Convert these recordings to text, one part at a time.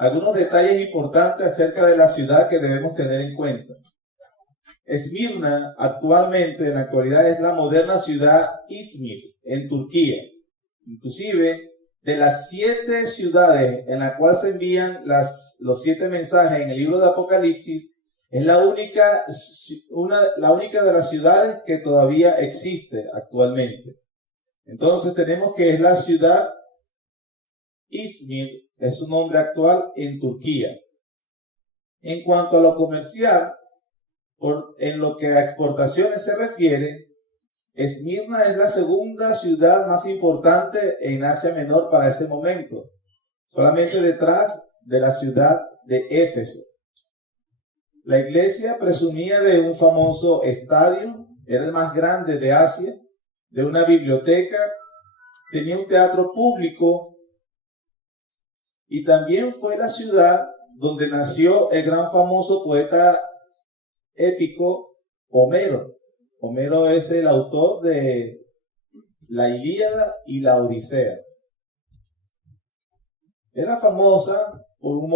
Algunos detalles importantes acerca de la ciudad que debemos tener en cuenta. Esmirna actualmente, en la actualidad, es la moderna ciudad Izmir, en Turquía. Inclusive, de las 7 ciudades en las cuales se envían los 7 mensajes en el libro de Apocalipsis, es la única de las ciudades que todavía existe actualmente. Entonces tenemos que es la ciudad Izmir, es su nombre actual en Turquía. En cuanto a lo comercial, en lo que a exportaciones se refiere, Esmirna es la segunda ciudad más importante en Asia Menor para ese momento, solamente detrás de la ciudad de Éfeso. La iglesia presumía de un famoso estadio, era el más grande de Asia, de una biblioteca, tenía un teatro público y también fue la ciudad donde nació el gran famoso poeta épico Homero. Homero es el autor de la Ilíada y la Odisea. Era famosa por un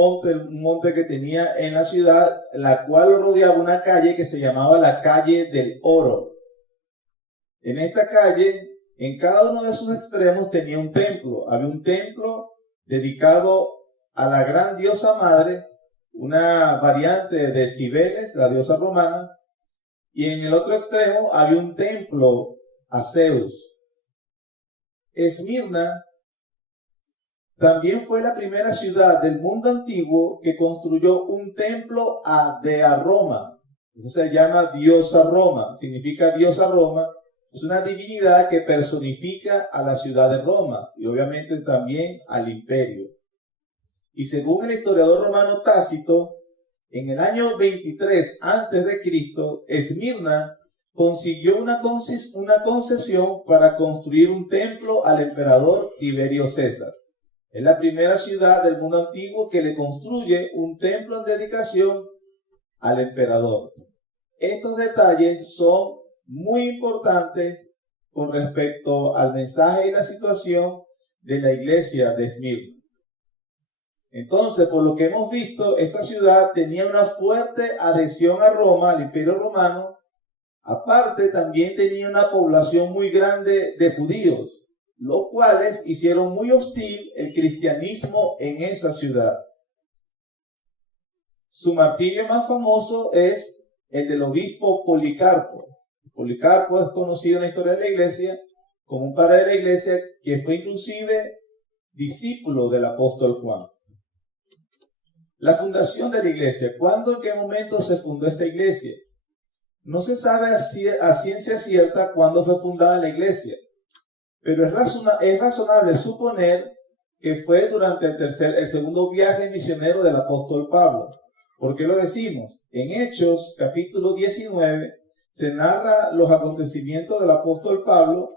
monte que tenía en la ciudad, la cual rodeaba una calle que se llamaba la calle del Oro. En esta calle, en cada uno de sus extremos tenía un templo. Había un templo dedicado a la gran diosa madre, una variante de Cibeles, la diosa romana, y en el otro extremo había un templo a Zeus. Esmirna también fue la primera ciudad del mundo antiguo que construyó un templo a Roma. Eso se llama diosa Roma, significa diosa Roma. Es una divinidad que personifica a la ciudad de Roma y obviamente también al imperio. Y según el historiador romano Tácito, en el año 23 a.C., Esmirna consiguió una concesión para construir un templo al emperador Tiberio César. Es la primera ciudad del mundo antiguo que le construye un templo en dedicación al emperador. Estos detalles son muy importantes con respecto al mensaje y la situación de la iglesia de Esmirna. Entonces, por lo que hemos visto, esta ciudad tenía una fuerte adhesión a Roma, al Imperio Romano. Aparte, también tenía una población muy grande de judíos, los cuales hicieron muy hostil el cristianismo en esa ciudad. Su martirio más famoso es el del obispo Policarpo. Policarpo es conocido en la historia de la iglesia como un padre de la iglesia que fue inclusive discípulo del apóstol Juan. La fundación de la iglesia. ¿Cuándo, en qué momento se fundó esta iglesia? No se sabe a ciencia cierta cuándo fue fundada la iglesia, pero es razonable suponer que fue durante el segundo viaje misionero del apóstol Pablo. ¿Por qué lo decimos? En Hechos, capítulo 19, se narra los acontecimientos del apóstol Pablo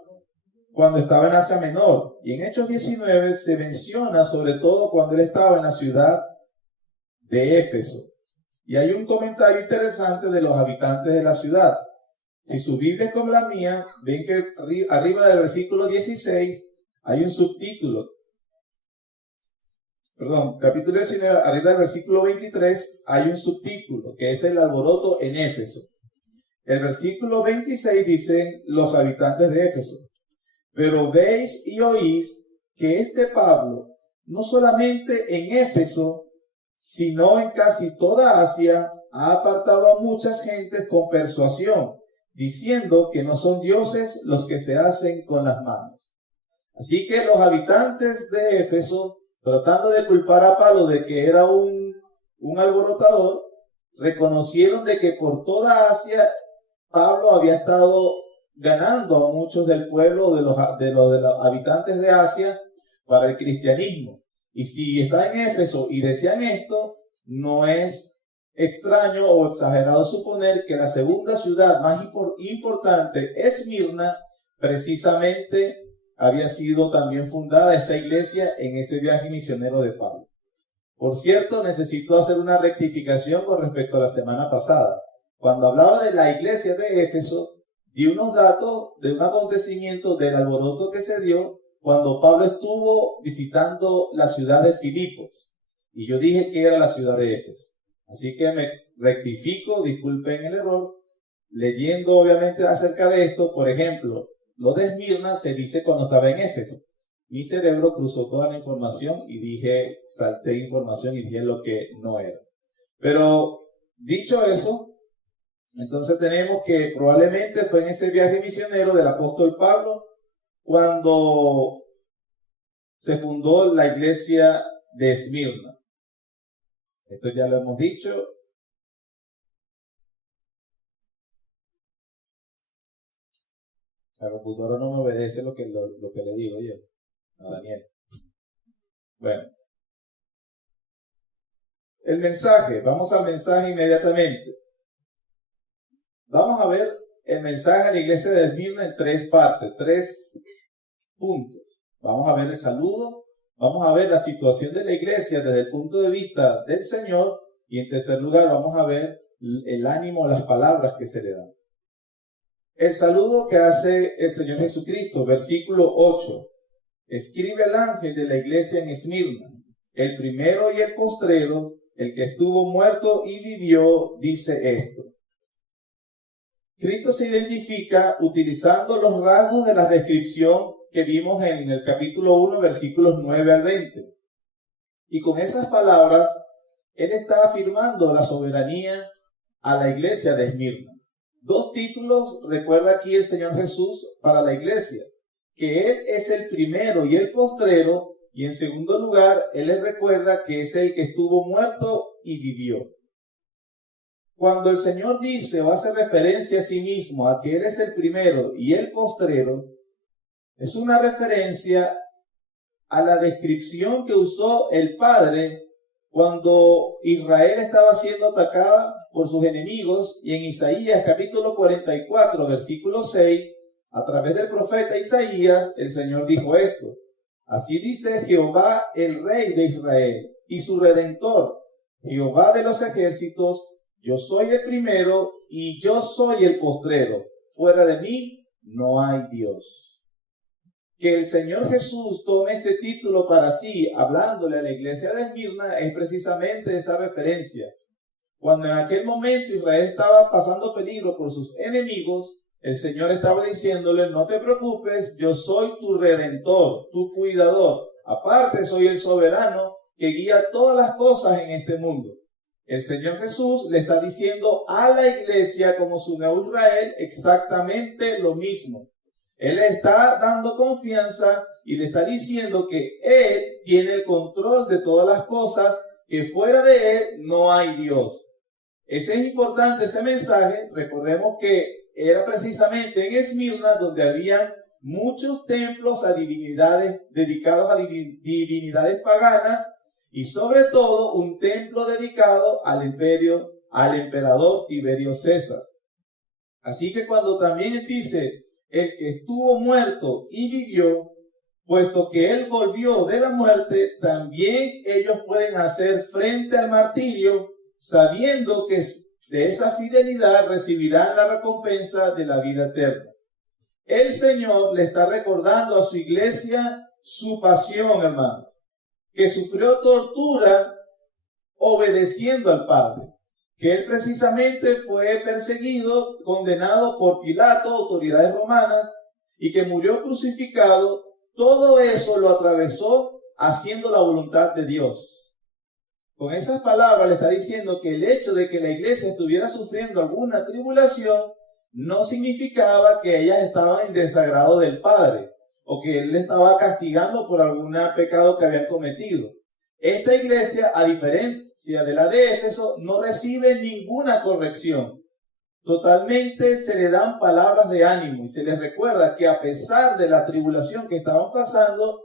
cuando estaba en Asia Menor. Y en Hechos 19 se menciona sobre todo cuando él estaba en la ciudad de Éfeso. Y hay un comentario interesante de los habitantes de la ciudad. Si su Biblia es como la mía, ven que arriba del versículo 16 hay un subtítulo. Capítulo 19, arriba del versículo 23 hay un subtítulo, que es el alboroto en Éfeso. El versículo 26 dice los habitantes de Éfeso: pero veis y oís que este Pablo, no solamente en Éfeso, sino en casi toda Asia, ha apartado a muchas gentes con persuasión, diciendo que no son dioses los que se hacen con las manos. Así que los habitantes de Éfeso, tratando de culpar a Pablo de que era un alborotador, reconocieron de que por toda Asia Pablo había estado ganando a muchos del pueblo, de los habitantes de Asia, para el cristianismo. Y si está en Éfeso y decían esto, no es extraño o exagerado suponer que la segunda ciudad más importante, Esmirna, precisamente había sido también fundada esta iglesia en ese viaje misionero de Pablo. Por cierto, necesito hacer una rectificación con respecto a la semana pasada. Cuando hablaba de la iglesia de Éfeso, di unos datos de un acontecimiento del alboroto que se dio cuando Pablo estuvo visitando la ciudad de Filipos. Y yo dije que era la ciudad de Éfeso. Así que me rectifico, disculpen el error, leyendo obviamente acerca de esto. Por ejemplo, lo de Esmirna se dice cuando estaba en Éfeso. Mi cerebro cruzó toda la información y salté información y dije lo que no era. Pero dicho eso, entonces tenemos que probablemente fue en ese viaje misionero del apóstol Pablo cuando se fundó la iglesia de Esmirna. Esto ya lo hemos dicho. La computadora no me obedece lo que le digo yo a Daniel. Bueno. El mensaje, vamos al mensaje inmediatamente. Vamos a ver el mensaje a la iglesia de Esmirna en 3 partes, 3 puntos. Vamos a ver el saludo, vamos a ver la situación de la iglesia desde el punto de vista del Señor y en tercer lugar vamos a ver el ánimo, las palabras que se le dan. El saludo que hace el Señor Jesucristo, versículo 8. Escribe el ángel de la iglesia en Esmirna, el primero y el postrero, el que estuvo muerto y vivió, dice esto. Cristo se identifica utilizando los rasgos de la descripción que vimos en el capítulo 1, versículos 9 al 20. Y con esas palabras, Él está afirmando la soberanía a la iglesia de Esmirna. 2 títulos recuerda aquí el Señor Jesús para la iglesia, que Él es el primero y el postrero, y en segundo lugar, Él les recuerda que es el que estuvo muerto y vivió. Cuando el Señor dice o hace referencia a sí mismo a que Él es el primero y el postrero, es una referencia a la descripción que usó el Padre cuando Israel estaba siendo atacada por sus enemigos, y en Isaías capítulo 44, versículo 6, a través del profeta Isaías, el Señor dijo esto. Así dice Jehová, el Rey de Israel, y su Redentor, Jehová de los ejércitos, yo soy el primero y yo soy el postrero. Fuera de mí no hay Dios. Que el Señor Jesús tome este título para sí, hablándole a la iglesia de Esmirna, es precisamente esa referencia. Cuando en aquel momento Israel estaba pasando peligro por sus enemigos, el Señor estaba diciéndole, no te preocupes, yo soy tu redentor, tu cuidador. Aparte, soy el soberano que guía todas las cosas en este mundo. El Señor Jesús le está diciendo a la iglesia como su nuevo Israel exactamente lo mismo. Él le está dando confianza y le está diciendo que Él tiene el control de todas las cosas, que fuera de Él no hay Dios. Ese es importante, ese mensaje. Recordemos que era precisamente en Esmirna donde había muchos templos a divinidades, dedicados a divinidades paganas, y sobre todo un templo dedicado al emperador Tiberio César. Así que cuando también dice, el que estuvo muerto y vivió, puesto que él volvió de la muerte, también ellos pueden hacer frente al martirio, sabiendo que de esa fidelidad recibirán la recompensa de la vida eterna. El Señor le está recordando a su iglesia su pasión, hermanos, que sufrió tortura obedeciendo al Padre, que él precisamente fue perseguido, condenado por Pilato, autoridades romanas, y que murió crucificado. Todo eso lo atravesó haciendo la voluntad de Dios. Con esas palabras le está diciendo que el hecho de que la iglesia estuviera sufriendo alguna tribulación no significaba que ellas estaban en desagrado del Padre o que Él le estaba castigando por algún pecado que habían cometido. Esta iglesia, a diferencia de la de Éfeso, no recibe ninguna corrección. Totalmente se le dan palabras de ánimo y se les recuerda que a pesar de la tribulación que estaban pasando,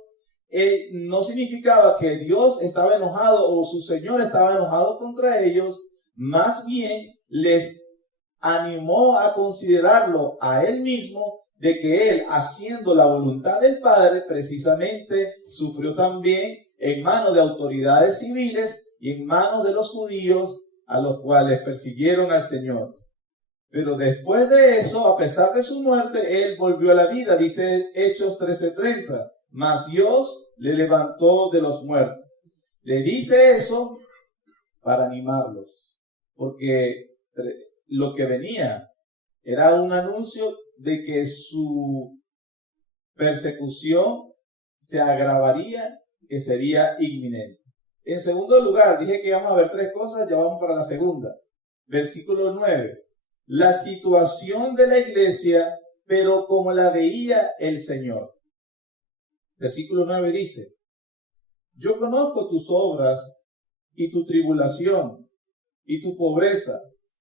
no significaba que Dios estaba enojado o su Señor estaba enojado contra ellos, más bien les animó a considerarlo a Él mismo, de que Él, haciendo la voluntad del Padre, precisamente sufrió también en manos de autoridades civiles y en manos de los judíos a los cuales persiguieron al Señor. Pero después de eso, a pesar de su muerte, Él volvió a la vida, dice Hechos 13:30. Mas Dios le levantó de los muertos. Le dice eso para animarlos, porque lo que venía era un anuncio de que su persecución se agravaría, que sería inminente. En segundo lugar, dije que íbamos a ver tres cosas, ya vamos para la segunda. Versículo 9. La situación de la iglesia, pero como la veía el Señor. Versículo 9 dice: yo conozco tus obras y tu tribulación y tu pobreza,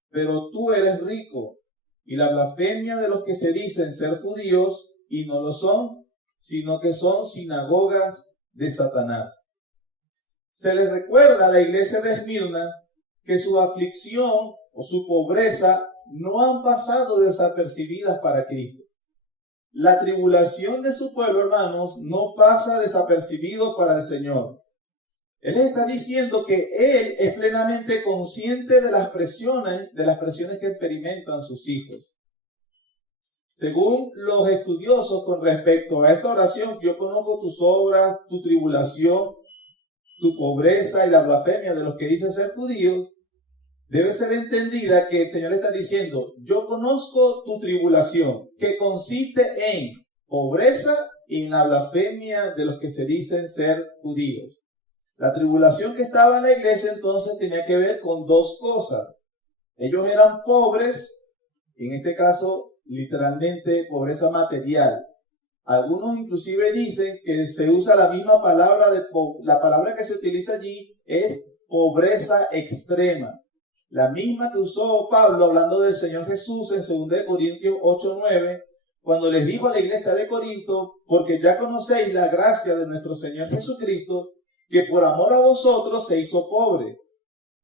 pero tú eres rico, y la blasfemia de los que se dicen ser judíos y no lo son, sino que son sinagogas de Satanás. Se les recuerda a la iglesia de Esmirna que su aflicción o su pobreza no han pasado desapercibidas para Cristo. La tribulación de su pueblo, hermanos, no pasa desapercibido para el Señor. Él está diciendo que Él es plenamente consciente de las presiones que experimentan sus hijos. Según los estudiosos con respecto a esta oración, yo conozco tus obras, tu tribulación, tu pobreza y la blasfemia de los que dicen ser judíos, debe ser entendida que el Señor está diciendo: yo conozco tu tribulación, que consiste en pobreza y en la blasfemia de los que se dicen ser judíos. La tribulación que estaba en la iglesia entonces tenía que ver con dos cosas. Ellos eran pobres, en este caso literalmente pobreza material. Algunos inclusive dicen que se usa la misma palabra, la palabra que se utiliza allí es pobreza extrema. La misma que usó Pablo hablando del Señor Jesús en 2 Corintios 8:9, cuando les dijo a la iglesia de Corinto: porque ya conocéis la gracia de nuestro Señor Jesucristo, que por amor a vosotros se hizo pobre,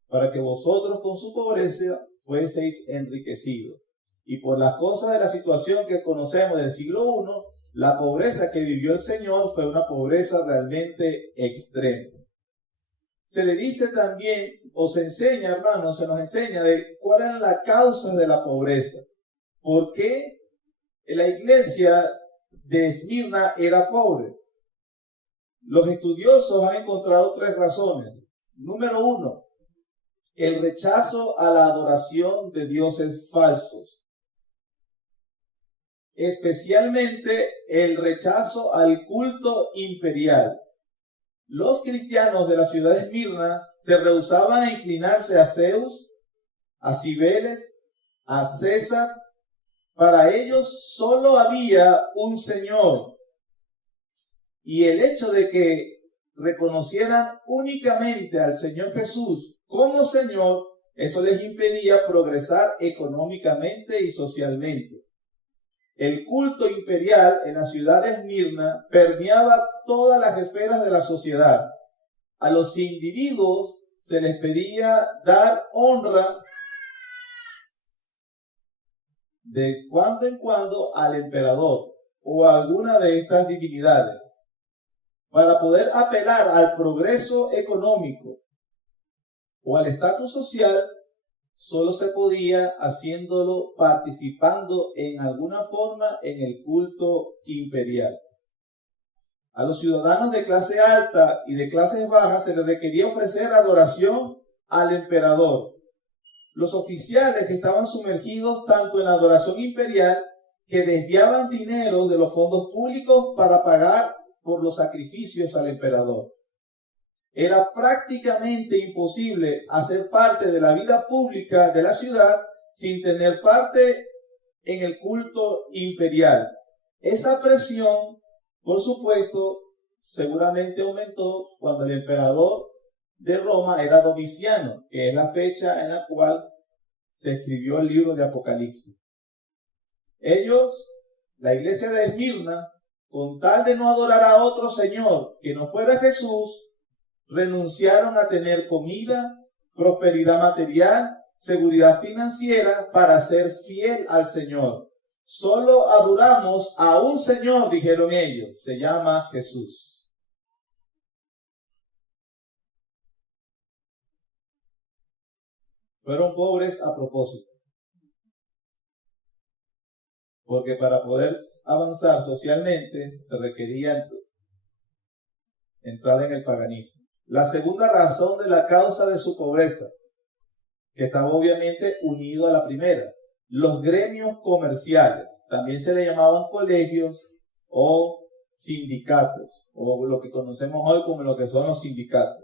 para que vosotros con su pobreza fueseis enriquecidos. Y por las cosas de la situación que conocemos del siglo I, la pobreza que vivió el Señor fue una pobreza realmente extrema. Se le dice también, o se enseña, hermanos, se nos enseña de cuáles eran las causas de la pobreza. ¿Por qué la iglesia de Esmirna era pobre? Los estudiosos han encontrado tres razones. Número 1, el rechazo a la adoración de dioses falsos. Especialmente el rechazo al culto imperial. Los cristianos de la ciudad de Esmirna se rehusaban a inclinarse a Zeus, a Cibeles, a César. Para ellos solo había un Señor. Y el hecho de que reconocieran únicamente al Señor Jesús como Señor, eso les impedía progresar económicamente y socialmente. El culto imperial en la ciudad de Esmirna permeaba todas las esferas de la sociedad. A los individuos se les pedía dar honra de cuando en cuando al emperador o a alguna de estas divinidades. Para poder apelar al progreso económico o al estatus social, solo se podía haciéndolo participando en alguna forma en el culto imperial. A los ciudadanos de clase alta y de clases bajas se les requería ofrecer adoración al emperador. Los oficiales que estaban sumergidos tanto en la adoración imperial, que desviaban dinero de los fondos públicos para pagar por los sacrificios al emperador. Era prácticamente imposible hacer parte de la vida pública de la ciudad sin tener parte en el culto imperial. Esa presión, por supuesto, seguramente aumentó cuando el emperador de Roma era Domiciano, que es la fecha en la cual se escribió el libro de Apocalipsis. Ellos, la iglesia de Esmirna, con tal de no adorar a otro Señor que no fuera Jesús, renunciaron a tener comida, prosperidad material, seguridad financiera para ser fiel al Señor. Solo adoramos a un Señor, dijeron ellos, se llama Jesús. Fueron pobres a propósito, porque para poder avanzar socialmente se requería entrar en el paganismo. La segunda razón de la causa de su pobreza, que estaba obviamente unido a la primera, los gremios comerciales, también se le llamaban colegios o sindicatos, o lo que conocemos hoy como lo que son los sindicatos.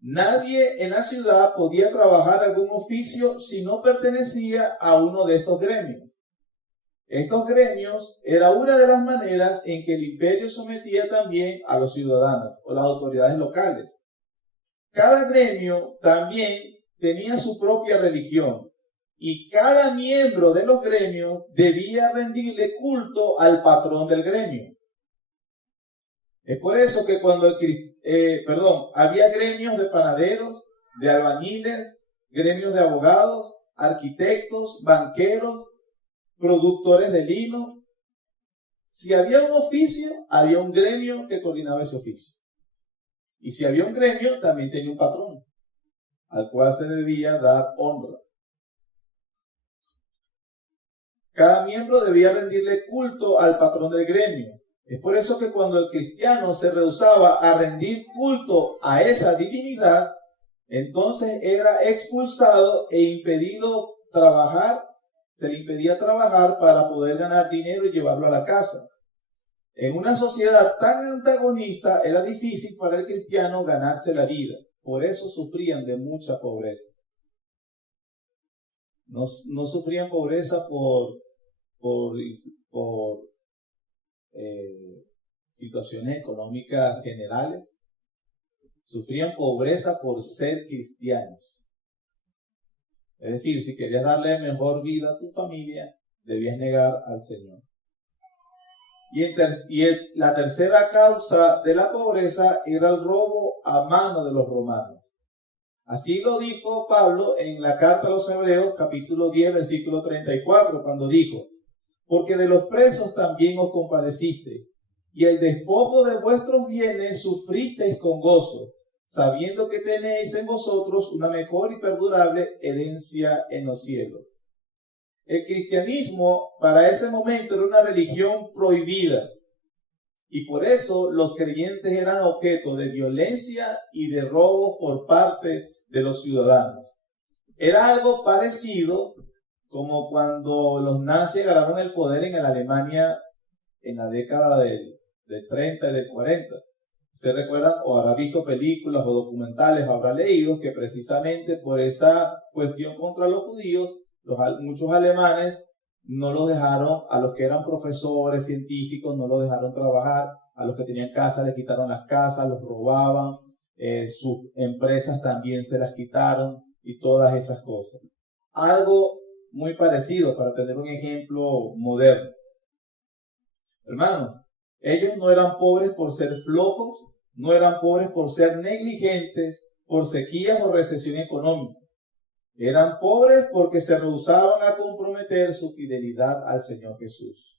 Nadie en la ciudad podía trabajar algún oficio si no pertenecía a uno de estos gremios. Estos gremios era una de las maneras en que el imperio sometía también a los ciudadanos o las autoridades locales. Cada gremio también tenía su propia religión y cada miembro de los gremios debía rendirle culto al patrón del gremio. Es por eso que cuando había gremios de panaderos, de albañiles, gremios de abogados, arquitectos, banqueros, productores de lino. Si había un oficio, había un gremio que coordinaba ese oficio. Y si había un gremio, también tenía un patrón, al cual se debía dar honra. Cada miembro debía rendirle culto al patrón del gremio. Es por eso que cuando el cristiano se rehusaba a rendir culto a esa divinidad, entonces era expulsado e impedido trabajar. Se le impedía trabajar para poder ganar dinero y llevarlo a la casa. En una sociedad tan antagonista era difícil para el cristiano ganarse la vida. Por eso sufrían de mucha pobreza. No sufrían pobreza por situaciones económicas generales. Sufrían pobreza por ser cristianos. Es decir, si querías darle mejor vida a tu familia, debías negar al Señor. La tercera causa de la pobreza era el robo a mano de los romanos. Así lo dijo Pablo en la carta a los Hebreos, capítulo 10, versículo 34, cuando dijo: porque de los presos también os compadecisteis, y el despojo de vuestros bienes sufristeis con gozo, sabiendo que tenéis en vosotros una mejor y perdurable herencia en los cielos. El cristianismo para ese momento era una religión prohibida, y por eso los creyentes eran objeto de violencia y de robo por parte de los ciudadanos. Era algo parecido como cuando los nazis agarraron el poder en la Alemania en la década del 30 y del 40. ¿Se recuerdan o habrá visto películas o documentales o habrá leído que precisamente por esa cuestión contra los judíos, muchos alemanes no los dejaron, a los que eran profesores, científicos, no los dejaron trabajar, a los que tenían casas les quitaron las casas, los robaban, sus empresas también se las quitaron y todas esas cosas. Algo muy parecido para tener un ejemplo moderno. Hermanos, ellos no eran pobres por ser flojos, no eran pobres por ser negligentes, por sequías o recesión económica. Eran pobres porque se rehusaban a comprometer su fidelidad al Señor Jesús.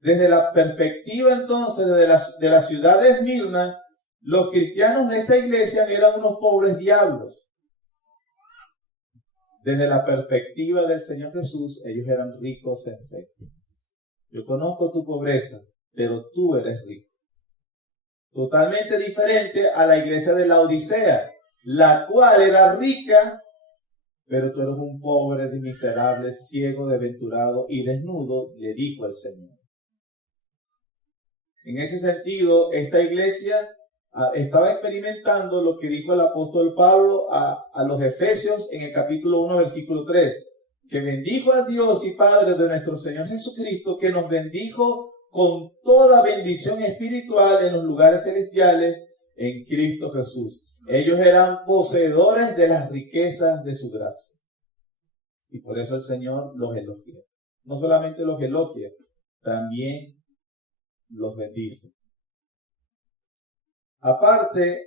Desde la perspectiva entonces de la ciudad de Esmirna, los cristianos de esta iglesia eran unos pobres diablos. Desde la perspectiva del Señor Jesús, ellos eran ricos en fe. Yo conozco tu pobreza, pero tú eres rico. Totalmente diferente a la iglesia de la Odisea, la cual era rica, pero tú eres un pobre, miserable, ciego, desventurado y desnudo, le dijo el Señor. En ese sentido, esta iglesia estaba experimentando lo que dijo el apóstol Pablo a los Efesios en el capítulo 1, versículo 3, que bendijo a Dios y Padre de nuestro Señor Jesucristo, que nos bendijo con toda bendición espiritual en los lugares celestiales en Cristo Jesús. Ellos eran poseedores de las riquezas de su gracia. Y por eso el Señor los elogia. No solamente los elogia, también los bendice. Aparte,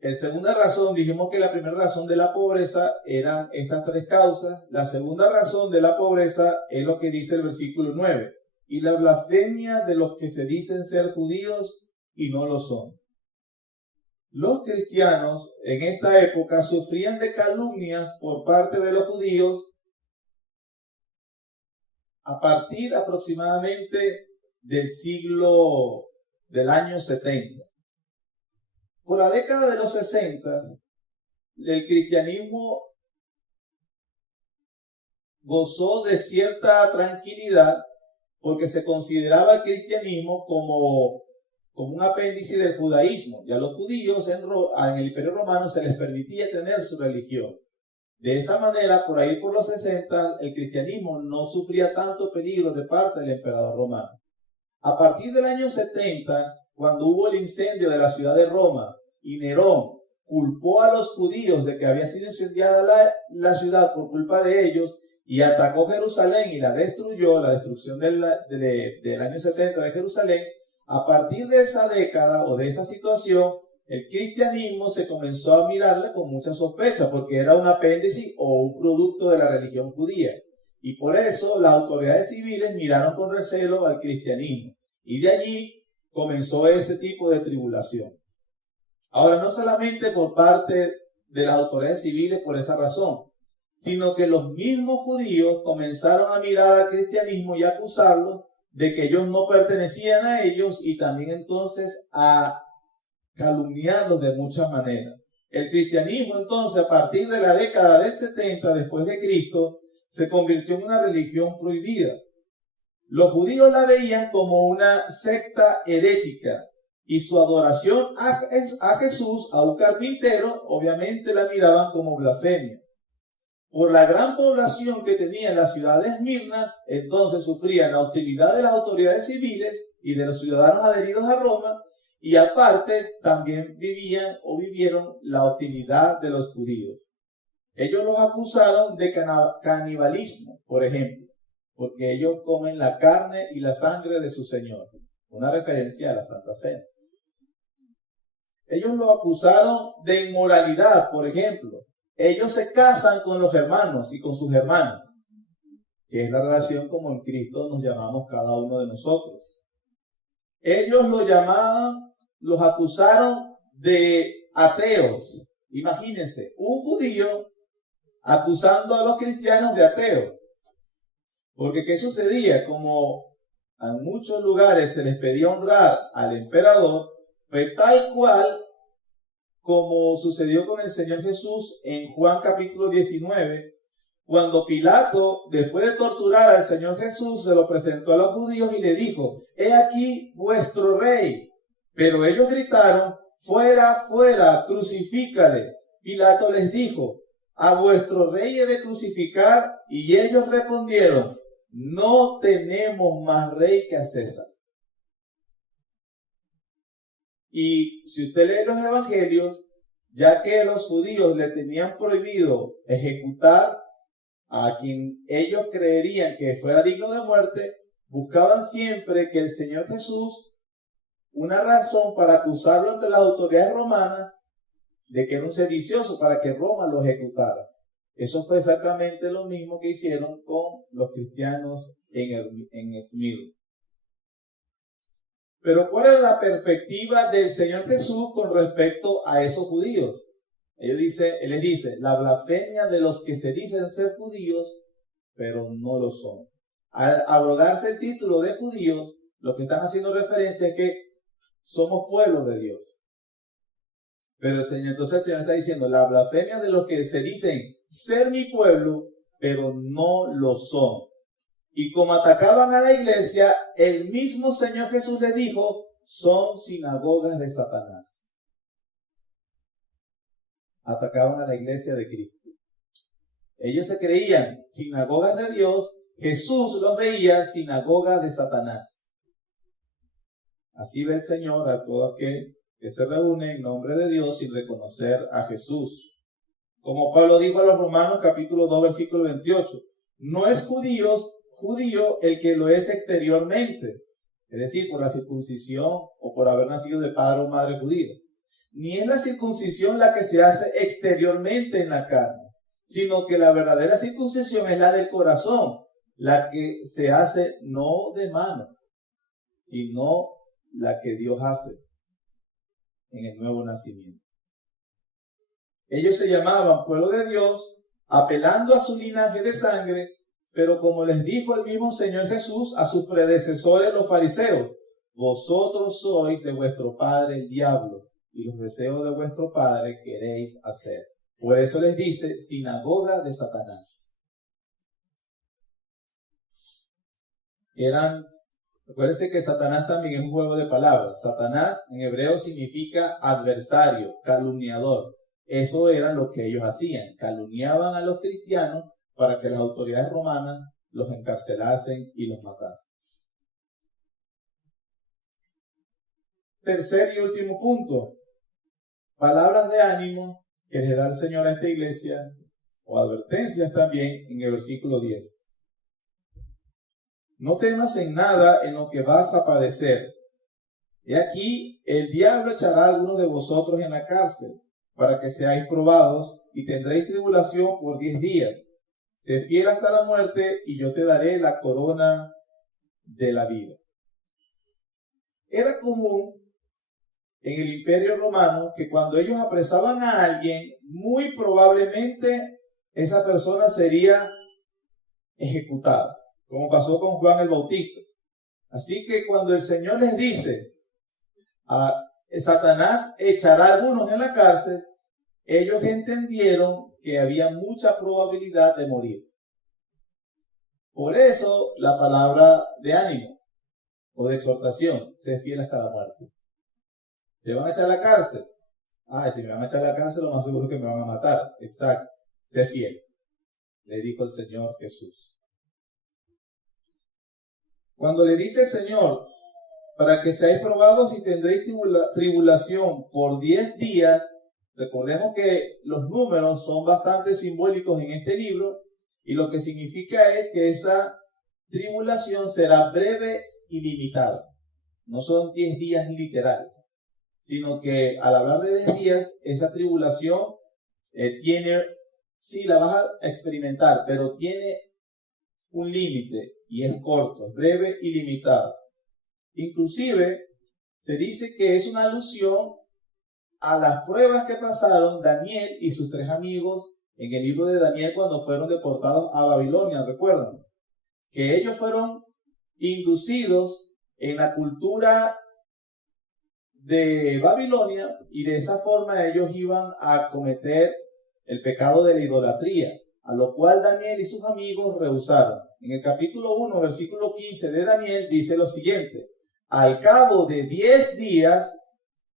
en segunda razón, dijimos que la primera razón de la pobreza eran estas tres causas. La segunda razón de la pobreza es lo que dice el versículo 9. Y la blasfemia de los que se dicen ser judíos y no lo son. Los cristianos en esta época sufrían de calumnias por parte de los judíos a partir aproximadamente del año 70. Por la década de los 60, el cristianismo gozó de cierta tranquilidad porque se consideraba el cristianismo como un apéndice del judaísmo. Ya los judíos en el Imperio Romano se les permitía tener su religión. De esa manera, por ahí por los 60, el cristianismo no sufría tanto peligro de parte del emperador romano. A partir del año 70, cuando hubo el incendio de la ciudad de Roma y Nerón culpó a los judíos de que había sido incendiada la ciudad por culpa de ellos y atacó Jerusalén y la destruyó, la destrucción del año 70 de Jerusalén, a partir de esa década o de esa situación, el cristianismo se comenzó a mirarle con mucha sospecha porque era un apéndice o un producto de la religión judía. Y por eso las autoridades civiles miraron con recelo al cristianismo. Y de allí comenzó ese tipo de tribulación. Ahora, no solamente por parte de las autoridades civiles por esa razón, sino que los mismos judíos comenzaron a mirar al cristianismo y a acusarlo de que ellos no pertenecían a ellos y también entonces a calumniarlos de muchas maneras. El cristianismo entonces a partir de la década del 70 después de Cristo se convirtió en una religión prohibida. Los judíos la veían como una secta herética y su adoración a Jesús, a un carpintero, obviamente la miraban como blasfemia. Por la gran población que tenía en la ciudad de Esmirna, entonces sufrían la hostilidad de las autoridades civiles y de los ciudadanos adheridos a Roma, y aparte también vivieron la hostilidad de los judíos. Ellos los acusaron de canibalismo, por ejemplo, porque ellos comen la carne y la sangre de su Señor, una referencia a la Santa Cena. Ellos los acusaron de inmoralidad, por ejemplo. Ellos se casan con los hermanos y con sus hermanas, que es la relación como en Cristo nos llamamos cada uno de nosotros. Ellos los acusaron de ateos. Imagínense, un judío acusando a los cristianos de ateos. Porque ¿qué sucedía? Como en muchos lugares se les pedía honrar al emperador, fue tal cual como sucedió con el Señor Jesús en Juan capítulo 19, cuando Pilato, después de torturar al Señor Jesús, se lo presentó a los judíos y le dijo: «He aquí vuestro rey». Pero ellos gritaron: «Fuera, fuera, crucifícale». Pilato les dijo: «¿A vuestro rey he de crucificar?». Y ellos respondieron: «No tenemos más rey que a César». Y si usted lee los evangelios, ya que los judíos le tenían prohibido ejecutar a quien ellos creerían que fuera digno de muerte, buscaban siempre que el Señor Jesús, una razón para acusarlo ante las autoridades romanas de que era un sedicioso, para que Roma lo ejecutara. Eso fue exactamente lo mismo que hicieron con los cristianos en Esmirna. Pero ¿cuál es la perspectiva del Señor Jesús con respecto a esos judíos? Él les dice, la blasfemia de los que se dicen ser judíos, pero no lo son. Al abrogarse el título de judíos, lo que están haciendo referencia es que somos pueblo de Dios. Pero entonces el Señor está diciendo, la blasfemia de los que se dicen ser mi pueblo, pero no lo son. Y como atacaban a la iglesia, el mismo Señor Jesús les dijo, son sinagogas de Satanás. Atacaban a la iglesia de Cristo. Ellos se creían sinagogas de Dios, Jesús los veía sinagogas de Satanás. Así ve el Señor a todo aquel que se reúne en nombre de Dios sin reconocer a Jesús. Como Pablo dijo a los Romanos capítulo 2 versículo 28, no es judío el que lo es exteriormente, es decir, por la circuncisión o por haber nacido de padre o madre judío. Ni es la circuncisión la que se hace exteriormente en la carne, sino que la verdadera circuncisión es la del corazón, la que se hace no de mano, sino la que Dios hace en el nuevo nacimiento. Ellos se llamaban pueblo de Dios, apelando a su linaje de sangre, pero como les dijo el mismo Señor Jesús a sus predecesores los fariseos, vosotros sois de vuestro padre el diablo, y los deseos de vuestro padre queréis hacer. Por eso les dice, sinagoga de Satanás. Recuérdense que Satanás también es un juego de palabras. Satanás en hebreo significa adversario, calumniador. Eso era lo que ellos hacían. Calumniaban a los cristianos para que las autoridades romanas los encarcelasen y los matasen. Tercer y último punto. Palabras de ánimo que le da el Señor a esta iglesia, o advertencias también en el versículo 10. No temas en nada en lo que vas a padecer. He aquí, el diablo echará a algunos de vosotros en la cárcel, para que seáis probados, y tendréis tribulación por 10 días. Sé fiel hasta la muerte, y yo te daré la corona de la vida. Era común en el Imperio Romano que cuando ellos apresaban a alguien, muy probablemente esa persona sería ejecutada, como pasó con Juan el Bautista. Así que cuando el Señor les dice, Satanás echará a algunos en la cárcel, ellos entendieron que había mucha probabilidad de morir. Por eso la palabra de ánimo o de exhortación, sé fiel hasta la muerte. ¿Te van a echar a la cárcel? Si me van a echar a la cárcel, lo más seguro es que me van a matar. Exacto. Sé fiel, le dijo el Señor Jesús. Cuando le dice el Señor, para que seáis probados y tendréis tribulación por 10 días, recordemos que los números son bastante simbólicos en este libro, y lo que significa es que esa tribulación será breve y limitada. No son 10 días literales, sino que al hablar de 10 días, esa tribulación la vas a experimentar, pero tiene un límite y es corto, breve y limitado. Inclusive, se dice que es una alusión a las pruebas que pasaron Daniel y sus 3 amigos en el libro de Daniel cuando fueron deportados a Babilonia, ¿recuerdan? Que ellos fueron inducidos en la cultura de Babilonia y de esa forma ellos iban a cometer el pecado de la idolatría, a lo cual Daniel y sus amigos rehusaron. En el capítulo 1, versículo 15 de Daniel dice lo siguiente: al cabo de 10 días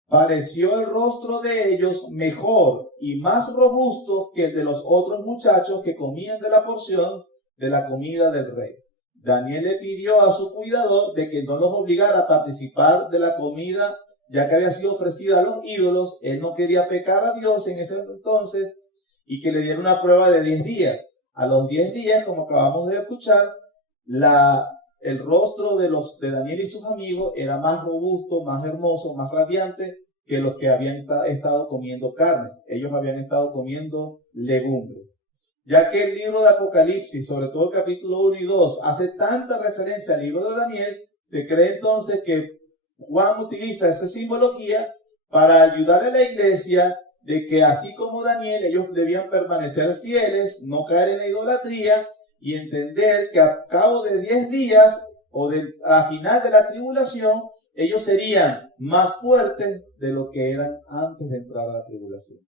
pareció el rostro de ellos mejor y más robusto que el de los otros muchachos que comían de la porción de la comida del rey. Daniel le pidió a su cuidador de que no los obligara a participar de la comida, ya que había sido ofrecida a los ídolos. Él no quería pecar a Dios en ese entonces, y que le diera una prueba de 10 días. A los 10 días, como acabamos de escuchar, el rostro de Daniel y sus amigos era más robusto, más hermoso, más radiante que los que habían estado comiendo carnes. Ellos habían estado comiendo legumbres. Ya que el libro de Apocalipsis, sobre todo el capítulo 1 y 2, hace tanta referencia al libro de Daniel, se cree entonces que Juan utiliza esa simbología para ayudar a la iglesia de que así como Daniel, ellos debían permanecer fieles, no caer en la idolatría y entender que a cabo de 10 días o a final de la tribulación, ellos serían más fuertes de lo que eran antes de entrar a la tribulación.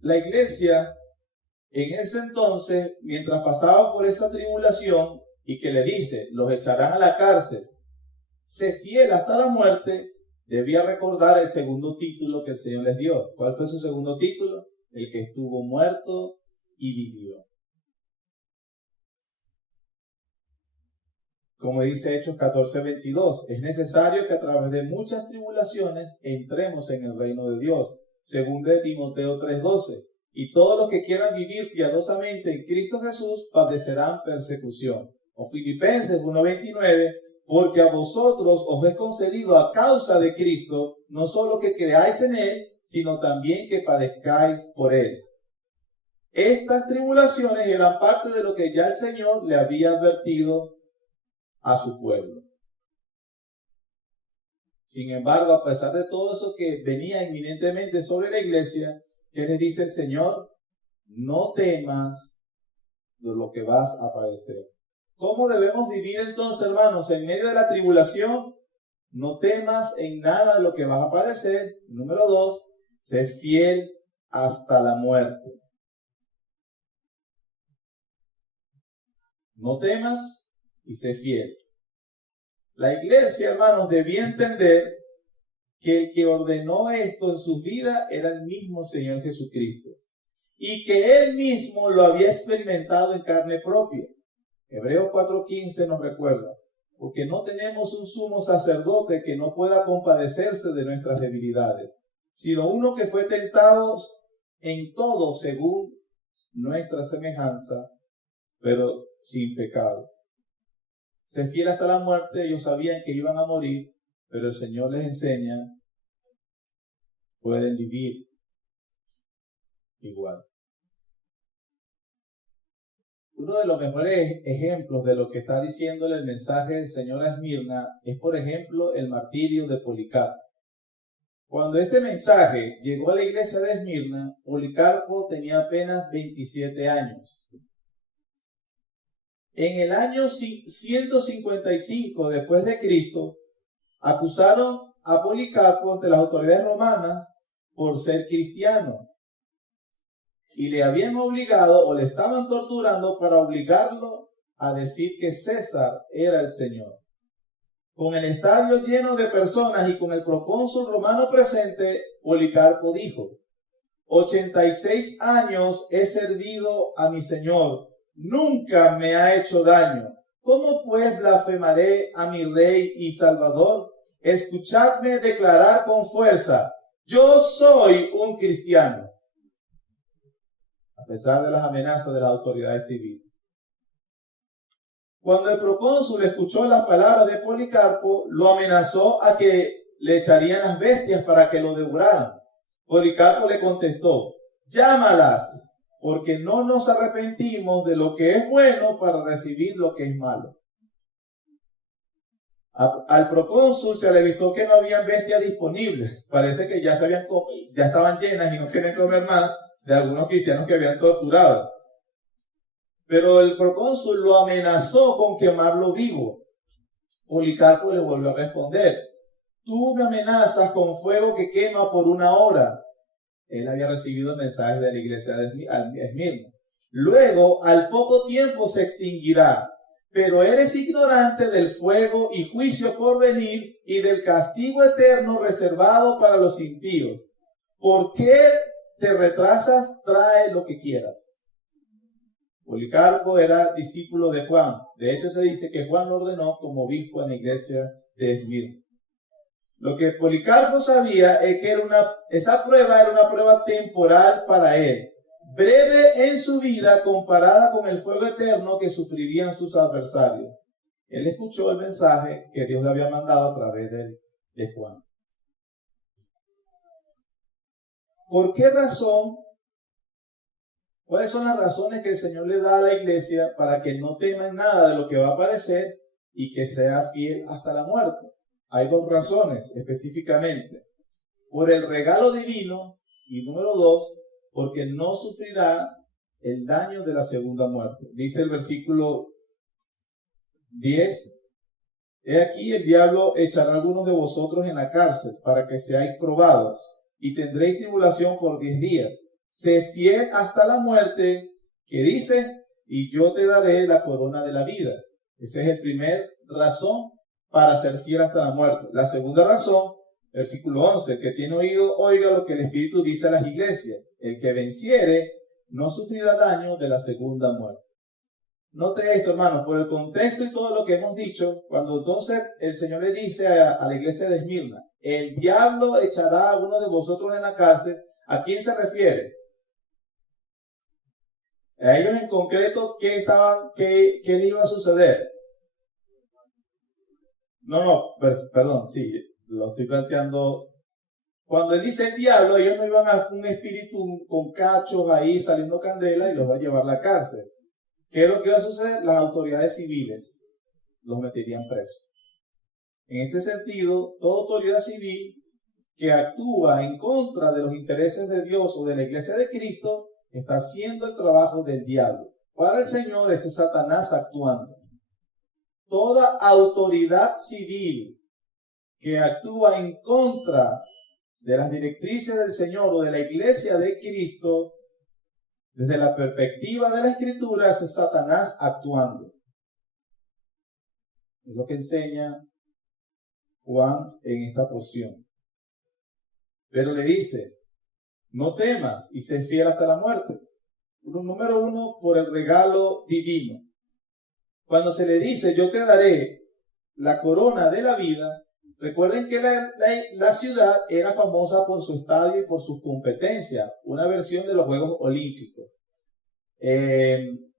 La iglesia, en ese entonces, mientras pasaba por esa tribulación y que le dice, los echarán a la cárcel, sé fiel hasta la muerte, debía recordar el segundo título que el Señor les dio. ¿Cuál fue su segundo título? El que estuvo muerto y vivió. Como dice Hechos 14:22, es necesario que a través de muchas tribulaciones entremos en el reino de Dios, según de Timoteo 3:12. Y todos los que quieran vivir piadosamente en Cristo Jesús padecerán persecución. O Filipenses 1:29, porque a vosotros os he concedido a causa de Cristo, no solo que creáis en Él, sino también que padezcáis por Él. Estas tribulaciones eran parte de lo que ya el Señor le había advertido a su pueblo. Sin embargo, a pesar de todo eso que venía inminentemente sobre la iglesia, ¿qué les dice el Señor? No temas de lo que vas a padecer. ¿Cómo debemos vivir entonces, hermanos, en medio de la tribulación? No temas en nada lo que vas a padecer. Número 2, sé fiel hasta la muerte. No temas y sé fiel. La iglesia, hermanos, debía entender que el que ordenó esto en su vida era el mismo Señor Jesucristo y que Él mismo lo había experimentado en carne propia. Hebreos 4:15 nos recuerda, porque no tenemos un sumo sacerdote que no pueda compadecerse de nuestras debilidades, sino uno que fue tentado en todo según nuestra semejanza, pero sin pecado. Se fiel hasta la muerte. Ellos sabían que iban a morir, pero el Señor les enseña, pueden vivir igual. Uno de los mejores ejemplos de lo que está diciéndole el mensaje del Señor a Esmirna es, por ejemplo, el martirio de Policarpo. Cuando este mensaje llegó a la iglesia de Esmirna, Policarpo tenía apenas 27 años. En el año 155 después de Cristo, acusaron a Policarpo ante las autoridades romanas por ser cristiano. Y le habían obligado o le estaban torturando para obligarlo a decir que César era el Señor. Con el estadio lleno de personas y con el procónsul romano presente, Policarpo dijo: 86 años he servido a mi Señor, nunca me ha hecho daño. ¿Cómo pues blasfemaré a mi Rey y Salvador? Escuchadme declarar con fuerza: yo soy un cristiano. A pesar de las amenazas de las autoridades civiles. Cuando el procónsul escuchó las palabras de Policarpo, lo amenazó a que le echarían las bestias para que lo devoraran. Policarpo le contestó: llámalas, porque no nos arrepentimos de lo que es bueno para recibir lo que es malo. Al procónsul se le avisó que no había bestias disponibles. Parece que ya estaban llenas y no querían comer más de algunos cristianos que habían torturado. Pero el procónsul lo amenazó con quemarlo vivo. Policarpo le volvió a responder: tú me amenazas con fuego que quema por 1 hora. Él había recibido el mensaje de la iglesia de Esmirna. Luego, al poco tiempo se extinguirá. Pero eres ignorante del fuego y juicio por venir y del castigo eterno reservado para los impíos. ¿Por qué te retrasas? Trae lo que quieras. Policarpo era discípulo de Juan. De hecho, se dice que Juan lo ordenó como obispo en la iglesia de Esmirna. Lo que Policarpo sabía es que esa prueba era una prueba temporal para él, breve en su vida comparada con el fuego eterno que sufrirían sus adversarios. Él escuchó el mensaje que Dios le había mandado a través de Juan. ¿Por qué razón? ¿Cuáles son las razones que el Señor le da a la iglesia para que no teman nada de lo que va a padecer y que sea fiel hasta la muerte? Hay 2 razones específicamente. Por el regalo divino y número 2, porque no sufrirá el daño de la segunda muerte. Dice el versículo 10, he aquí el diablo echará a algunos de vosotros en la cárcel para que seáis probados y tendréis tribulación por 10 días. Sé fiel hasta la muerte, que dice, y yo te daré la corona de la vida. Esa es la primera razón para ser fiel hasta la muerte. La segunda razón, versículo 11, el que tiene oído, oiga lo que el Espíritu dice a las iglesias. El que venciere no sufrirá daño de la segunda muerte. Note esto, hermanos, por el contexto y todo lo que hemos dicho, cuando entonces el Señor le dice a la iglesia de Esmirna, el diablo echará a uno de vosotros en la cárcel, ¿a quién se refiere? A ellos en concreto, ¿qué le iba a suceder? Perdón, sí, lo estoy planteando. Cuando él dice el diablo, ellos no iban a un espíritu con cachos ahí saliendo candela y los va a llevar a la cárcel. ¿Qué es lo que va a suceder? Las autoridades civiles los meterían presos. En este sentido, toda autoridad civil que actúa en contra de los intereses de Dios o de la iglesia de Cristo está haciendo el trabajo del diablo. Para el Señor ese es Satanás actuando. toda autoridad civil que actúa en contra de las directrices del Señor o de la iglesia de Cristo, desde la perspectiva de la Escritura, es Satanás actuando. Es lo que enseña Juan en esta porción. Pero le dice, no temas y sé fiel hasta la muerte. Número uno, por el regalo divino. Cuando se le dice, yo te daré la corona de la vida, recuerden que la ciudad era famosa por su estadio y por sus competencias, una versión de los Juegos Olímpicos.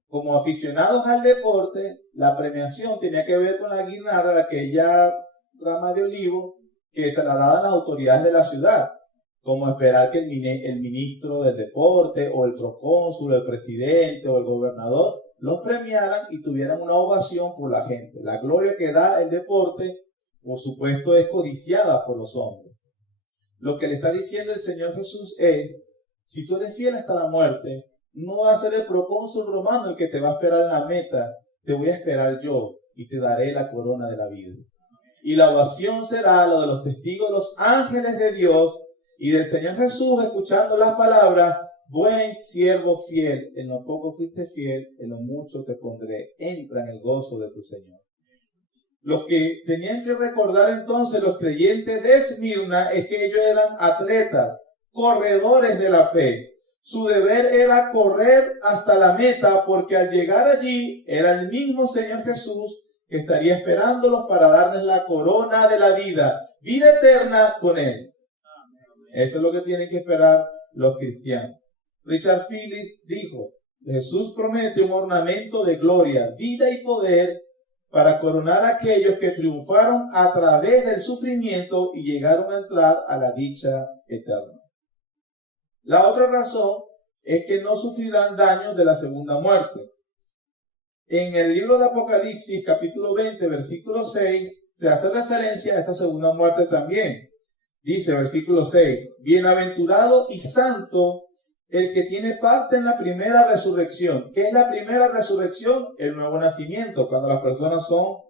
Como aficionados al deporte, la premiación tenía que ver con la guirnalda, aquella rama de olivo que se la daban las autoridades de la ciudad, como esperar que el ministro del deporte o el procónsul, el presidente o el gobernador los premiaran y tuvieran una ovación por la gente. La gloria que da el deporte, por supuesto, es codiciada por los hombres. Lo que le está diciendo el Señor Jesús es, si tú eres fiel hasta la muerte, no va a ser el procónsul romano el que te va a esperar en la meta, te voy a esperar yo y te daré la corona de la vida. Y la ovación será lo de los testigos, los ángeles de Dios y del Señor Jesús, escuchando las palabras, buen siervo fiel, en lo poco fuiste fiel, en lo mucho te pondré, entra en el gozo de tu Señor. Lo que tenían que recordar entonces los creyentes de Esmirna es que ellos eran atletas, corredores de la fe. Su deber era correr hasta la meta, porque al llegar allí era el mismo Señor Jesús que estaría esperándolos para darles la corona de la vida eterna con Él. Eso es lo que tienen que esperar los cristianos. Richard Phillips dijo, Jesús promete un ornamento de gloria, vida y poder para coronar a aquellos que triunfaron a través del sufrimiento y llegaron a entrar a la dicha eterna. La otra razón es que no sufrirán daños de la segunda muerte. En el libro de Apocalipsis, capítulo 20, versículo 6, se hace referencia a esta segunda muerte también. Dice, versículo 6, bienaventurado y santo el que tiene parte en la primera resurrección. ¿Qué es la primera resurrección? El nuevo nacimiento, cuando las personas son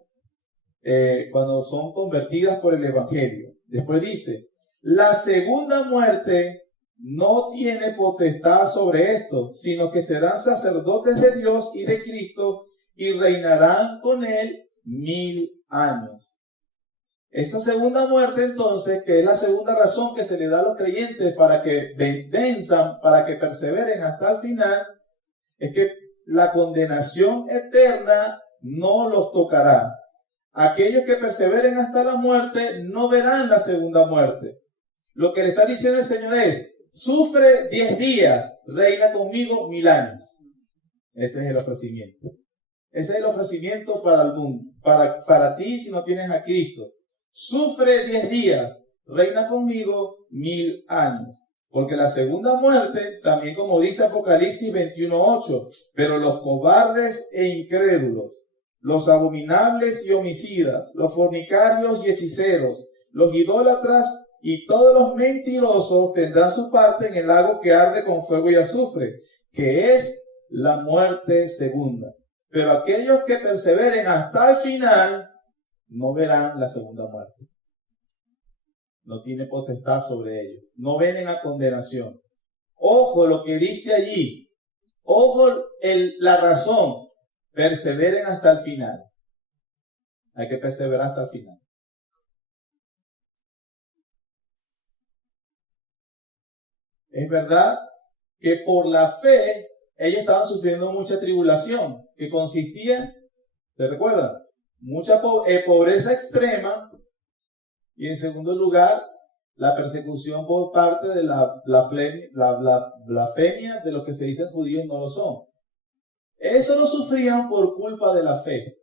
convertidas por el Evangelio. Después dice, la segunda muerte no tiene potestad sobre esto, sino que serán sacerdotes de Dios y de Cristo y reinarán con Él 1000 años. Esa segunda muerte entonces, que es la segunda razón que se le da a los creyentes para que venzan, para que perseveren hasta el final, es que la condenación eterna no los tocará. Aquellos que perseveren hasta la muerte no verán la segunda muerte. Lo que le está diciendo el Señor es, sufre 10 días, reina conmigo 1000 años. Ese es el ofrecimiento. Ese es el ofrecimiento para el mundo, para ti si no tienes a Cristo. Sufre 10 días, reina conmigo 1000 años. Porque la segunda muerte, también como dice Apocalipsis 21:8, pero los cobardes e incrédulos, los abominables y homicidas, los fornicarios y hechiceros, los idólatras y todos los mentirosos tendrán su parte en el lago que arde con fuego y azufre, que es la muerte segunda. Pero aquellos que perseveren hasta el final no verán la segunda muerte. No tiene potestad sobre ellos. No vienen a condenación. Ojo lo que dice allí. Ojo la razón. Perseveren hasta el final. Hay que perseverar hasta el final. Es verdad que por la fe ellos estaban sufriendo mucha tribulación, que consistía, ¿se recuerdan? Mucha pobreza extrema y en segundo lugar la persecución por parte de la blasfemia de los que se dicen judíos no lo son. Eso lo sufrían por culpa de la fe,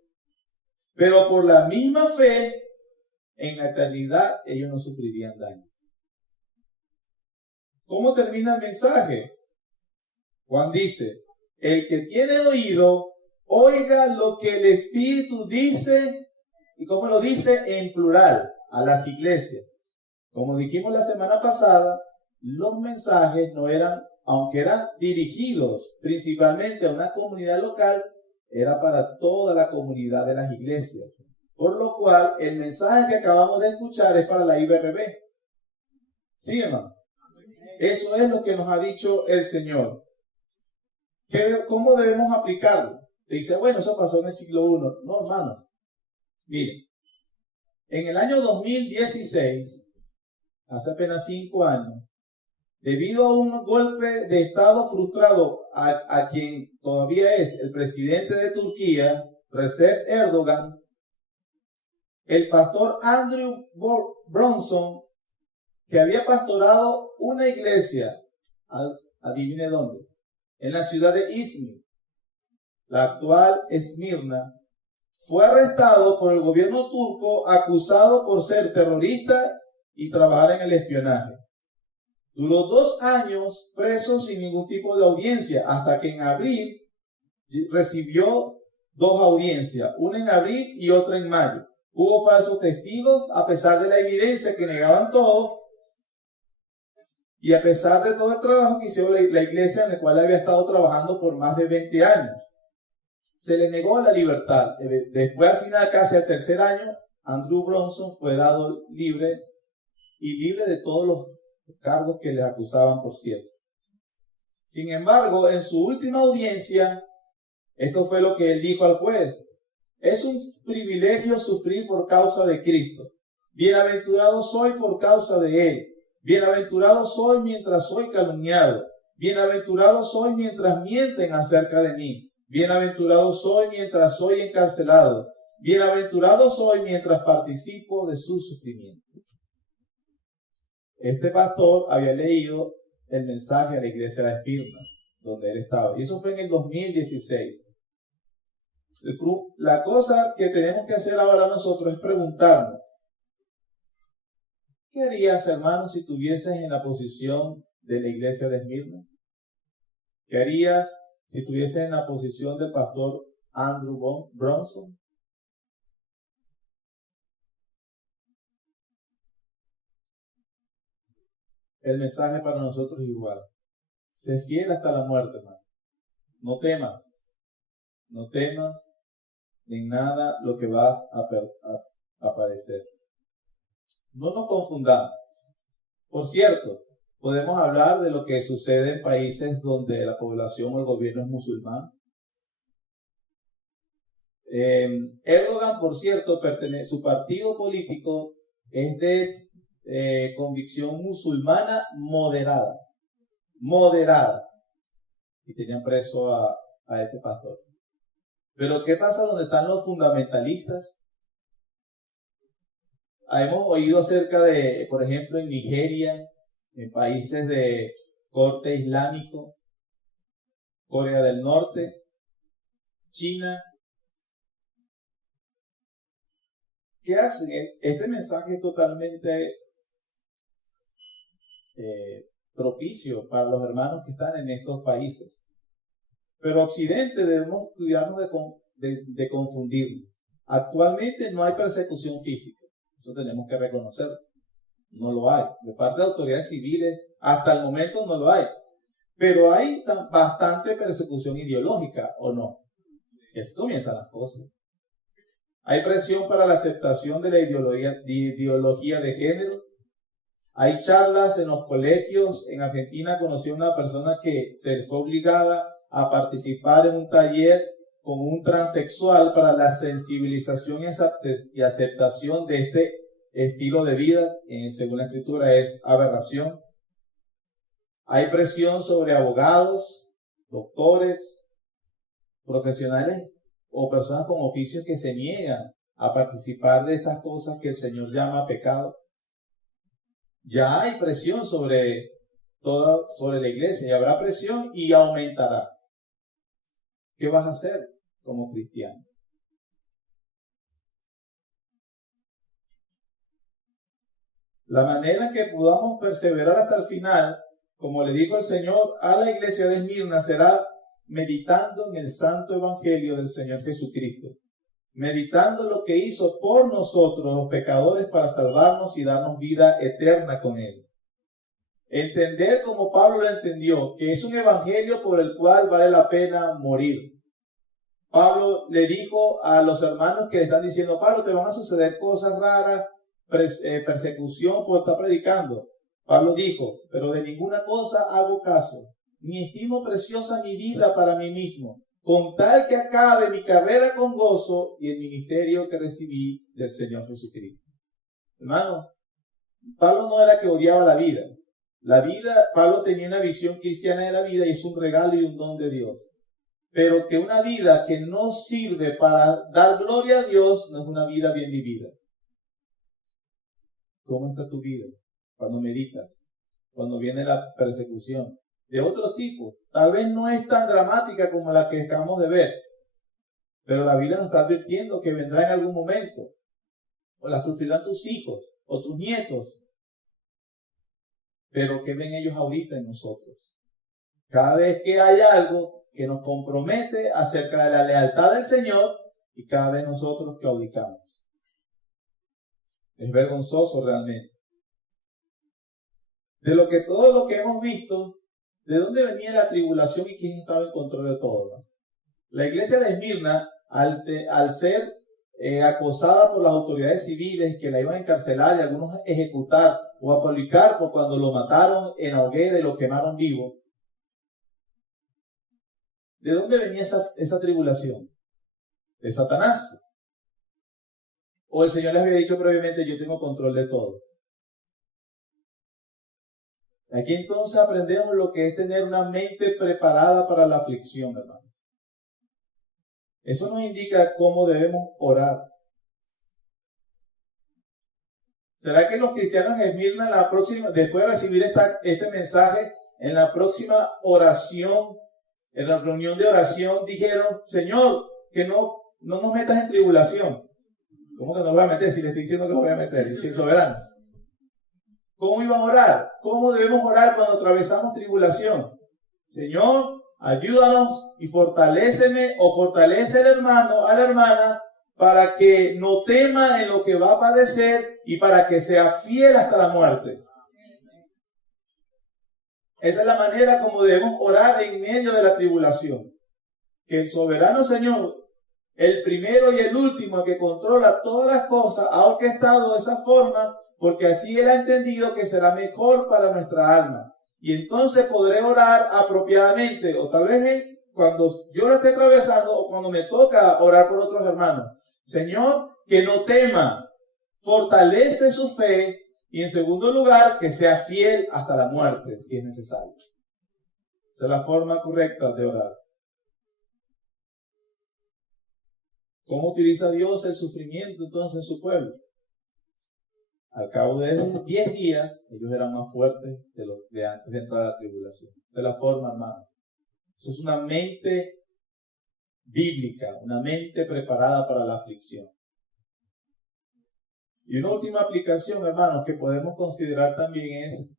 pero por la misma fe en la eternidad ellos no sufrirían daño. ¿Cómo termina el mensaje? Juan dice, el que tiene oído, oiga lo que el Espíritu dice, y cómo lo dice en plural, a las iglesias. Como dijimos la semana pasada, los mensajes no eran, aunque eran dirigidos principalmente a una comunidad local, era para toda la comunidad de las iglesias. Por lo cual, el mensaje que acabamos de escuchar es para la IBRB. ¿Sí, hermano? Eso es lo que nos ha dicho el Señor. ¿Cómo debemos aplicarlo? Te dice, bueno, eso pasó en el siglo I. No, hermanos. Miren, en el año 2016, hace apenas 5 años, debido a un golpe de Estado frustrado a quien todavía es el presidente de Turquía, Recep Erdogan, el pastor Andrew Bronson, que había pastorado una iglesia, adivine dónde, en la ciudad de Izmir, la actual Esmirna, fue arrestado por el gobierno turco acusado por ser terrorista y trabajar en el espionaje. Duró 2 años preso sin ningún tipo de audiencia, hasta que en abril recibió 2 audiencias, una en abril y otra en mayo. Hubo falsos testigos, a pesar de la evidencia que negaban todo, y a pesar de todo el trabajo que hizo la iglesia en la cual había estado trabajando por más de 20 años. Se le negó la libertad. Después, al final, casi al 3er año, Andrew Bronson fue dado libre y libre de todos los cargos que le acusaban, por cierto. Sin embargo, en su última audiencia, esto fue lo que él dijo al juez: es un privilegio sufrir por causa de Cristo. Bienaventurado soy por causa de Él. Bienaventurado soy mientras soy calumniado. Bienaventurado soy mientras mienten acerca de mí. Bienaventurado soy mientras soy encarcelado. Bienaventurado soy mientras participo de su sufrimiento. Este pastor había leído el mensaje a la iglesia de Esmirna, donde él estaba. Y eso fue en el 2016. La cosa que tenemos que hacer ahora nosotros es preguntarnos: ¿qué harías, hermano, si estuvieses en la posición de la iglesia de Esmirna? ¿Qué harías si estuvieses en la posición del pastor Andrew Bronson? El mensaje para nosotros es igual. Sé fiel hasta la muerte, hermano. No temas. No temas en nada lo que vas a padecer. No nos confundamos. Por cierto, podemos hablar de lo que sucede en países donde la población o el gobierno es musulmán. Erdogan, por cierto, su partido político es de convicción musulmana moderada. Y tenían preso a este pastor. Pero ¿qué pasa donde están los fundamentalistas? Hemos oído acerca de, por ejemplo, en Nigeria, en países de corte islámico, Corea del Norte, China. ¿Qué hacen? Este mensaje es totalmente propicio para los hermanos que están en estos países. Pero Occidente debemos cuidarnos de confundirnos. Actualmente no hay persecución física. Eso tenemos que reconocer. No lo hay. De parte de autoridades civiles, hasta el momento no lo hay. Pero hay bastante persecución ideológica, ¿o no? Así comienzan las cosas. Hay presión para la aceptación de la ideología de género. Hay charlas en los colegios. En Argentina conocí a una persona que se fue obligada a participar en un taller con un transexual para la sensibilización y aceptación de este estilo de vida, según la Escritura es aberración. Hay presión sobre abogados, doctores, profesionales o personas con oficios que se niegan a participar de estas cosas que el Señor llama pecado. Ya hay presión sobre la iglesia, y habrá presión y aumentará. ¿Qué vas a hacer como cristiano? La manera en que podamos perseverar hasta el final, como le dijo el Señor a la iglesia de Esmirna, será meditando en el santo evangelio del Señor Jesucristo, meditando lo que hizo por nosotros los pecadores para salvarnos y darnos vida eterna con Él. Entender como Pablo lo entendió, que es un evangelio por el cual vale la pena morir. Pablo le dijo a los hermanos que le están diciendo, Pablo, te van a suceder cosas raras, persecución por estar predicando. Pablo dijo, pero de ninguna cosa hago caso, ni estimo preciosa mi vida para mí mismo, con tal que acabe mi carrera con gozo y el ministerio que recibí del Señor Jesucristo. Hermanos, Pablo no era que odiaba la vida. La vida, Pablo tenía una visión cristiana de la vida y es un regalo y un don de Dios. Pero que una vida que no sirve para dar gloria a Dios no es una vida bien vivida. ¿Cómo está tu vida cuando meditas? Cuando viene la persecución. De otro tipo. Tal vez no es tan dramática como la que acabamos de ver. Pero la Biblia nos está advirtiendo que vendrá en algún momento. O la sufrirán tus hijos o tus nietos. Pero ¿qué ven ellos ahorita en nosotros? Cada vez que hay algo que nos compromete acerca de la lealtad del Señor y cada vez nosotros claudicamos. Es vergonzoso realmente. Todo lo que hemos visto, ¿de dónde venía la tribulación y quién estaba en control de todo? ¿No? La iglesia de Esmirna, al ser acosada por las autoridades civiles que la iban a encarcelar y algunos ejecutar, o a Policarpo cuando lo mataron en la hoguera y lo quemaron vivo, ¿de dónde venía esa tribulación? De Satanás. O el Señor les había dicho previamente, yo tengo control de todo. Aquí entonces aprendemos lo que es tener una mente preparada para la aflicción, hermano. Eso nos indica cómo debemos orar. ¿Será que los cristianos en Esmirna, después de recibir este mensaje, en la próxima oración, en la reunión de oración, dijeron, Señor, que no nos metas en tribulación? ¿Cómo que no voy a meter? Si le estoy diciendo que voy a meter, y soy soberano. ¿Cómo iban a orar? ¿Cómo debemos orar cuando atravesamos tribulación? Señor, ayúdanos y fortaléceme o fortalece al hermano, a la hermana, para que no tema en lo que va a padecer y para que sea fiel hasta la muerte. Esa es la manera como debemos orar en medio de la tribulación. Que el soberano Señor, el primero y el último, el que controla todas las cosas, ha orquestado de esa forma, porque así Él ha entendido que será mejor para nuestra alma. Y entonces podré orar apropiadamente, o tal vez cuando yo lo esté atravesando, o cuando me toca orar por otros hermanos. Señor, que no tema, fortalece su fe, y en segundo lugar, que sea fiel hasta la muerte, si es necesario. Esa es la forma correcta de orar. ¿Cómo utiliza Dios el sufrimiento entonces en su pueblo? Al cabo de 10 días, ellos eran más fuertes de los de antes de entrar a la tribulación. Esa es la forma, hermanos. Eso es una mente bíblica, una mente preparada para la aflicción. Y una última aplicación, hermanos, que podemos considerar también es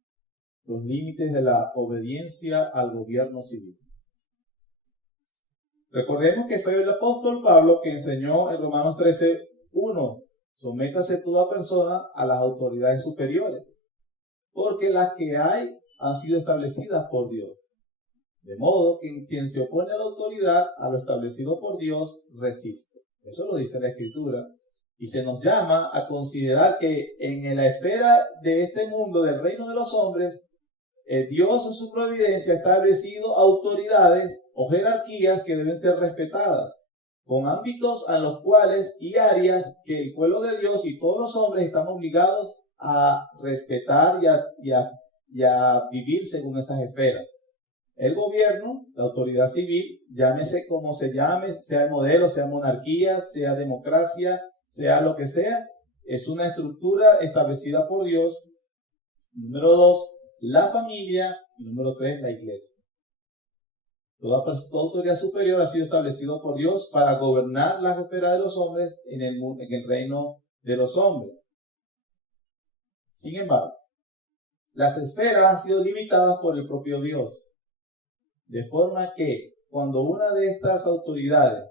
los límites de la obediencia al gobierno civil. Recordemos que fue el apóstol Pablo que enseñó en Romanos 13:1, sométase toda persona a las autoridades superiores, porque las que hay han sido establecidas por Dios. De modo que quien se opone a la autoridad, a lo establecido por Dios, resiste. Eso lo dice la Escritura. Y se nos llama a considerar que en la esfera de este mundo, del reino de los hombres, Dios en su providencia ha establecido autoridades o jerarquías que deben ser respetadas, con ámbitos a los cuales y áreas que el pueblo de Dios y todos los hombres están obligados a respetar y a vivir según esas esferas. El gobierno, la autoridad civil, llámese como se llame, sea el modelo, sea monarquía, sea democracia, sea lo que sea, es una estructura establecida por Dios. Número 2, la familia. Y número 3, la iglesia. Toda autoridad superior ha sido establecido por Dios para gobernar las esferas de los hombres en el reino de los hombres. Sin embargo, las esferas han sido limitadas por el propio Dios. De forma que cuando una de estas autoridades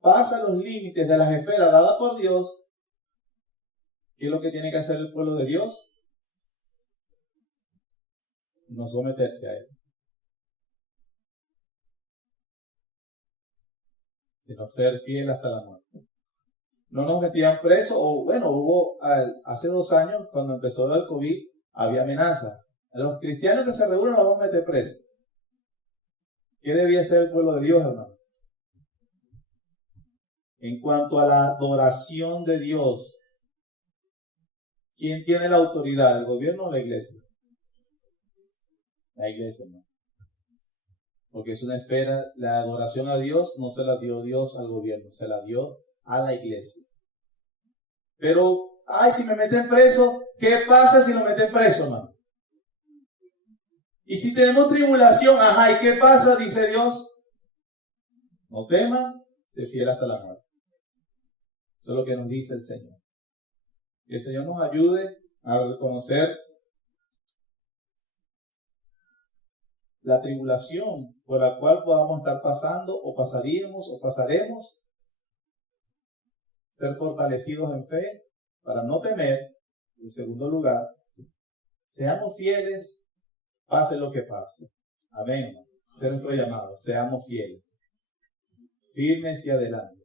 pasa los límites de las esferas dadas por Dios, ¿qué es lo que tiene que hacer el pueblo de Dios? No someterse a él. sino ser fiel hasta la muerte. No nos metían presos, o bueno, hace 2 años, cuando empezó el COVID, había amenazas. A los cristianos que se reúnen los vamos a meter presos. ¿Qué debía ser el pueblo de Dios, hermano? En cuanto a la adoración de Dios, ¿quién tiene la autoridad? ¿El gobierno o la iglesia? La iglesia, ¿no? Porque es una esfera, la adoración a Dios no se la dio Dios al gobierno, se la dio a la iglesia. Pero, si me meten preso, ¿qué pasa si lo meten preso, hermano? Y si tenemos tribulación, ¿y qué pasa? Dice Dios, no teman, sé fiel hasta la muerte. Eso es lo que nos dice el Señor. Que el Señor nos ayude a reconocer la tribulación por la cual podamos estar pasando, o pasaríamos, o pasaremos, ser fortalecidos en fe para no temer. En segundo lugar, seamos fieles, pase lo que pase. Amén. Ese es nuestro llamado, seamos fieles, firmes y adelante.